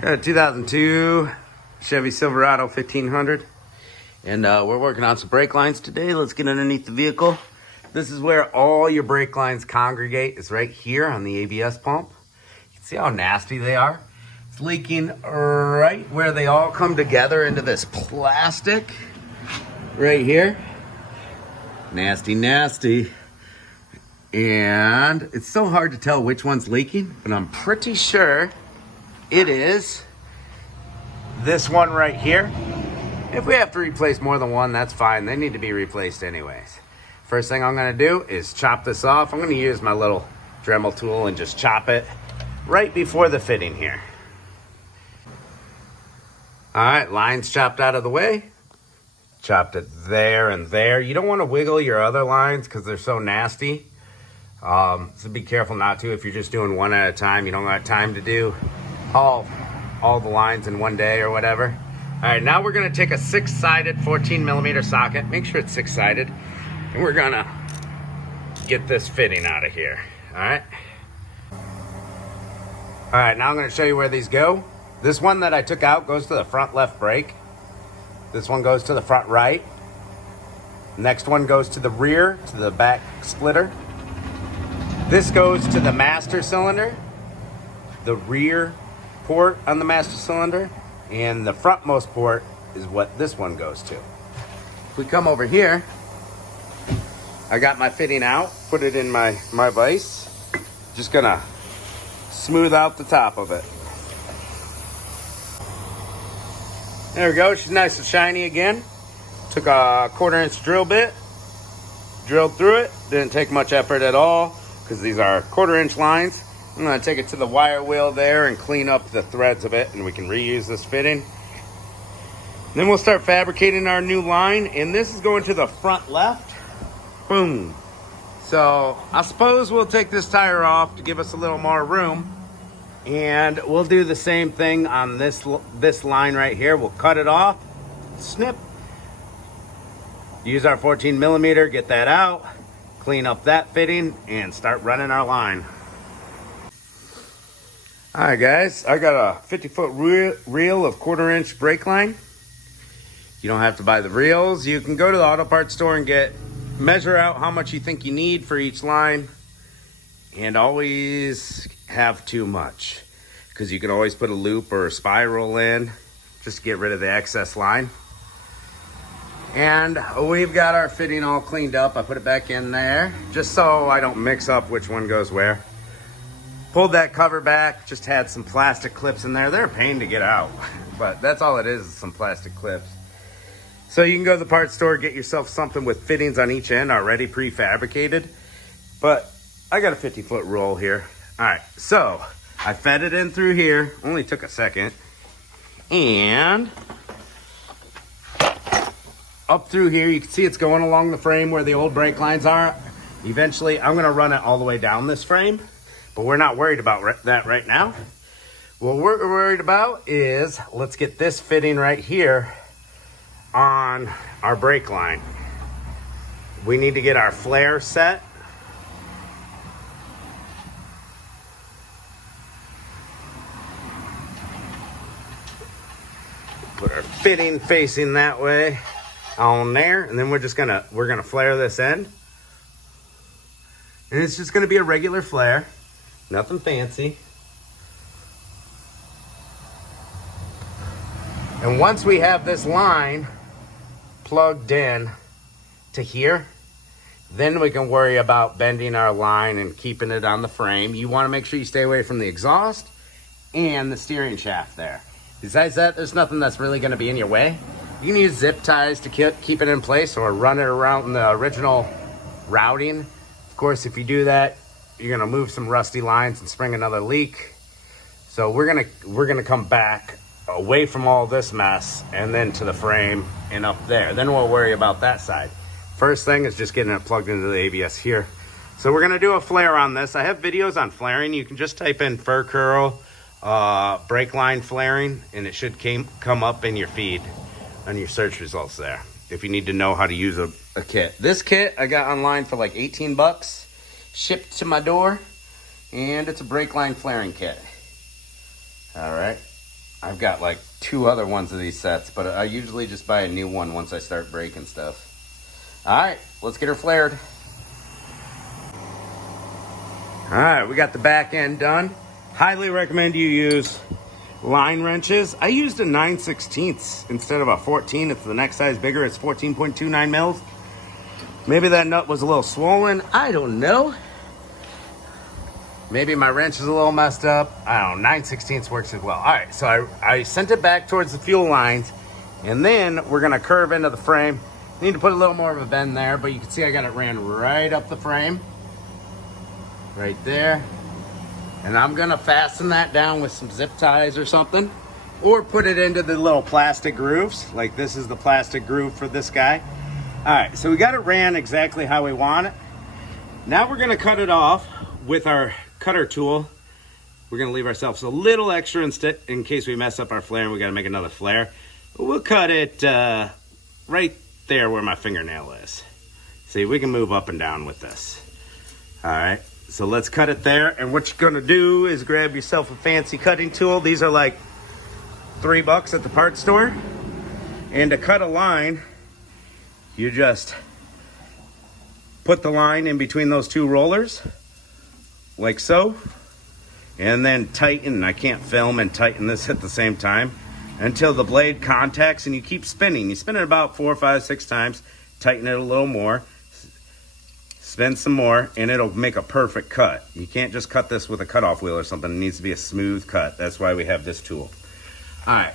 Got a 2002 Chevy Silverado 1500, and we're working on some brake lines today. Let's get underneath the vehicle. This is where all your brake lines congregate. It's right here on the ABS pump. You can see how nasty they are. It's leaking right where they all come together into this plastic right here. Nasty, nasty. And it's so hard to tell which one's leaking, but I'm pretty sure it is this one right here. If we have to replace more than one, that's fine. They need to be replaced anyways. First thing I'm gonna do is chop this off. I'm gonna use my little Dremel tool and just chop it right before the fitting here. All right, lines chopped out of the way. Chopped it there and there. You don't wanna wiggle your other lines because they're so nasty. So be careful not to if you're just doing one at a time. You don't have time to do all the lines in one day or whatever. All right, now we're gonna take a 6-sided 14mm socket. Make sure it's 6-sided. And we're gonna get this fitting out of here, all right? All right, now I'm gonna show you where these go. This one that I took out goes to the front left brake. This one goes to the front right. Next one goes to the rear, to the back splitter. This goes to the master cylinder, the rear port on the master cylinder, and the frontmost port is what this one goes to. If we come over here, I got my fitting out, put it in my vise. Just gonna smooth out the top of it. There we go, she's nice and shiny again. Took a 1/4-inch drill bit, drilled through it. Didn't take much effort at all because these are 1/4-inch lines. I'm gonna take it to the wire wheel there and clean up the threads of it, and we can reuse this fitting. Then we'll start fabricating our new line, and this is going to the front left. Boom. So I suppose we'll take this tire off to give us a little more room, and we'll do the same thing on this line right here. We'll cut it off, snip, use our 14mm, get that out, clean up that fitting, and start running our line. All right, guys, I got a 50-foot reel of 1/4-inch brake line. You don't have to buy the reels. You can go to the auto parts store and measure out how much you think you need for each line, and always have too much, because you can always put a loop or a spiral in just to get rid of the excess line. And we've got our fitting all cleaned up. I put it back in there just so I don't mix up which one goes where. Pulled that cover back, just had some plastic clips in there. They're a pain to get out, but that's all it is some plastic clips. So you can go to the parts store, get yourself something with fittings on each end already prefabricated. But I got a 50-foot roll here. All right, so I fed it in through here. Only took a second. And up through here, you can see it's going along the frame where the old brake lines are. Eventually, I'm gonna run it all the way down this frame, but we're not worried about that right now. What we're worried about is, let's get this fitting right here on our brake line. We need to get our flare set. Put our fitting facing that way on there, and then we're gonna flare this end. And it's just gonna be a regular flare, nothing fancy. And once we have this line plugged in to here, then we can worry about bending our line and keeping it on the frame. You want to make sure you stay away from the exhaust and the steering shaft there. Besides that, there's nothing that's really going to be in your way. You can use zip ties to keep it in place, or run it around in the original routing. Of course, if you do that, you're going to move some rusty lines and spring another leak. So we're gonna come back away from all this mess and then to the frame and up there. Then we'll worry about that side. First thing is just getting it plugged into the ABS here. So we're gonna do a flare on this. I have videos on flaring. You can just type in fur curl brake line flaring, and it should come up in your feed on your search results there if you need to know how to use a kit. This kit I got online for like 18 bucks, shipped to my door, and it's a brake line flaring kit. All right, I've got like 2 other ones of these sets, but I usually just buy a new one once I start breaking stuff. All right, let's get her flared. All right, we got the back end done. Highly recommend you use line wrenches. I used a 9/16 instead of a 14. It's the next size bigger. It's 14.29 mils. Maybe that nut was a little swollen. I don't know. Maybe my wrench is a little messed up. I don't know. 9/16 works as well. All right, so I sent it back towards the fuel lines, and then we're gonna curve into the frame. Need to put a little more of a bend there, but you can see I got it ran right up the frame. Right there. And I'm gonna fasten that down with some zip ties or something, or put it into the little plastic grooves. Like this is the plastic groove for this guy. All right, so we got it ran exactly how we want it. Now we're gonna cut it off with our cutter tool. We're gonna leave ourselves a little extra in case we mess up our flare and we gotta make another flare. We'll cut it right there where my fingernail is. See, we can move up and down with this. All right. So let's cut it there, and what you're gonna do is grab yourself a fancy cutting tool. These are like $3 at the parts store. And to cut a line, you just put the line in between those 2 rollers, like so, and then tighten. I can't film and tighten this at the same time until the blade contacts, and you keep spinning. You spin it about 4, 5, 6 times, tighten it a little more, spin some more, and it'll make a perfect cut. You can't just cut this with a cutoff wheel or something. It needs to be a smooth cut. That's why we have this tool. All right.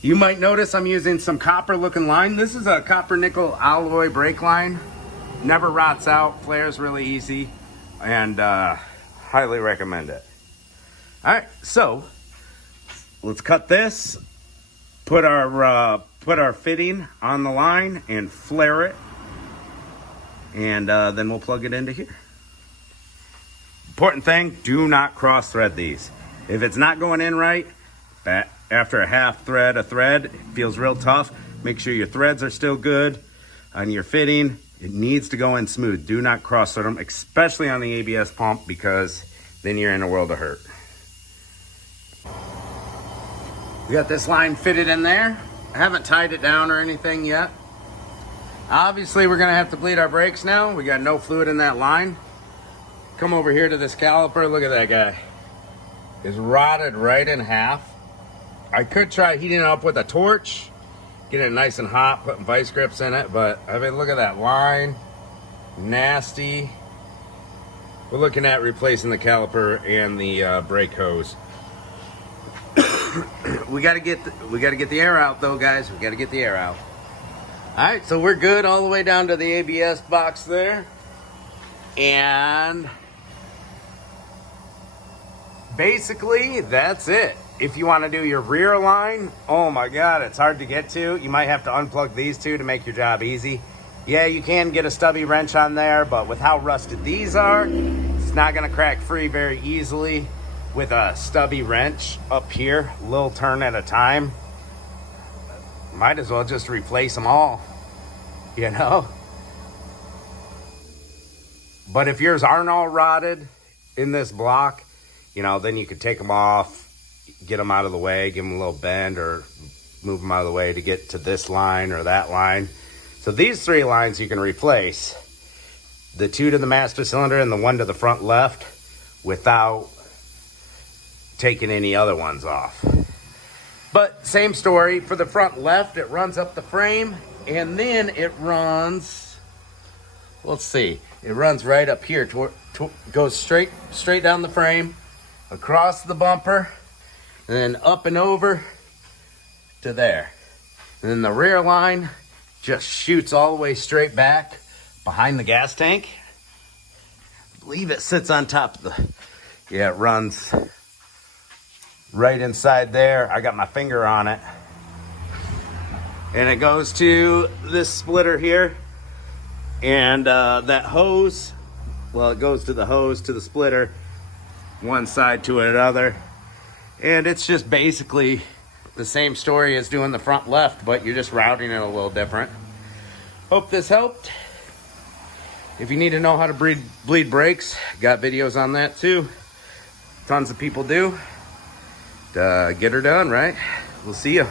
You might notice I'm using some copper looking line. This is a copper nickel alloy brake line. Never rots out, flares really easy, and highly recommend it. All right, so let's cut this, put our fitting on the line and flare it. And then we'll plug it into here. Important thing, do not cross thread these. If it's not going in right, after a half thread, a thread, it feels real tough. Make sure your threads are still good on your fitting. It needs to go in smooth. Do not cross thread them, especially on the ABS pump, because then you're in a world of hurt. We got this line fitted in there. I haven't tied it down or anything yet. Obviously, we're gonna have to bleed our brakes now. We got no fluid in that line. Come over here to this caliper. Look at that guy. It's rotted right in half. I could try heating it up with a torch, get it nice and hot, putting vice grips in it, but I mean, look at that line. Nasty. We're looking at replacing the caliper and the brake hose. we gotta get the air out though, guys. We gotta get the air out. All right, so we're good all the way down to the ABS box there. And basically, that's it. If you want to do your rear line, oh my God, it's hard to get to. You might have to unplug these 2 to make your job easy. Yeah, you can get a stubby wrench on there, but with how rusted these are, it's not gonna crack free very easily with a stubby wrench up here, a little turn at a time. Might as well just replace them all, you know? But if yours aren't all rotted in this block, you know, then you could take them off, get them out of the way, give them a little bend, or move them out of the way to get to this line or that line. So these 3 lines you can replace, the 2 to the master cylinder and the 1 to the front left, without taking any other ones off. But same story for the front left. It runs up the frame, and then it runs, let's see, it runs right up here, goes straight down the frame, across the bumper, and then up and over to there. And then the rear line just shoots all the way straight back behind the gas tank. I believe it sits on top of the, yeah, it runs right inside there. I got my finger on it. And it goes to this splitter here. And that hose, well, it goes to the hose, to the splitter, one side to another. And it's just basically the same story as doing the front left, but you're just routing it a little different. Hope this helped. If you need to know how to bleed brakes, got videos on that too. Tons of people do. get her done, right? We'll see you.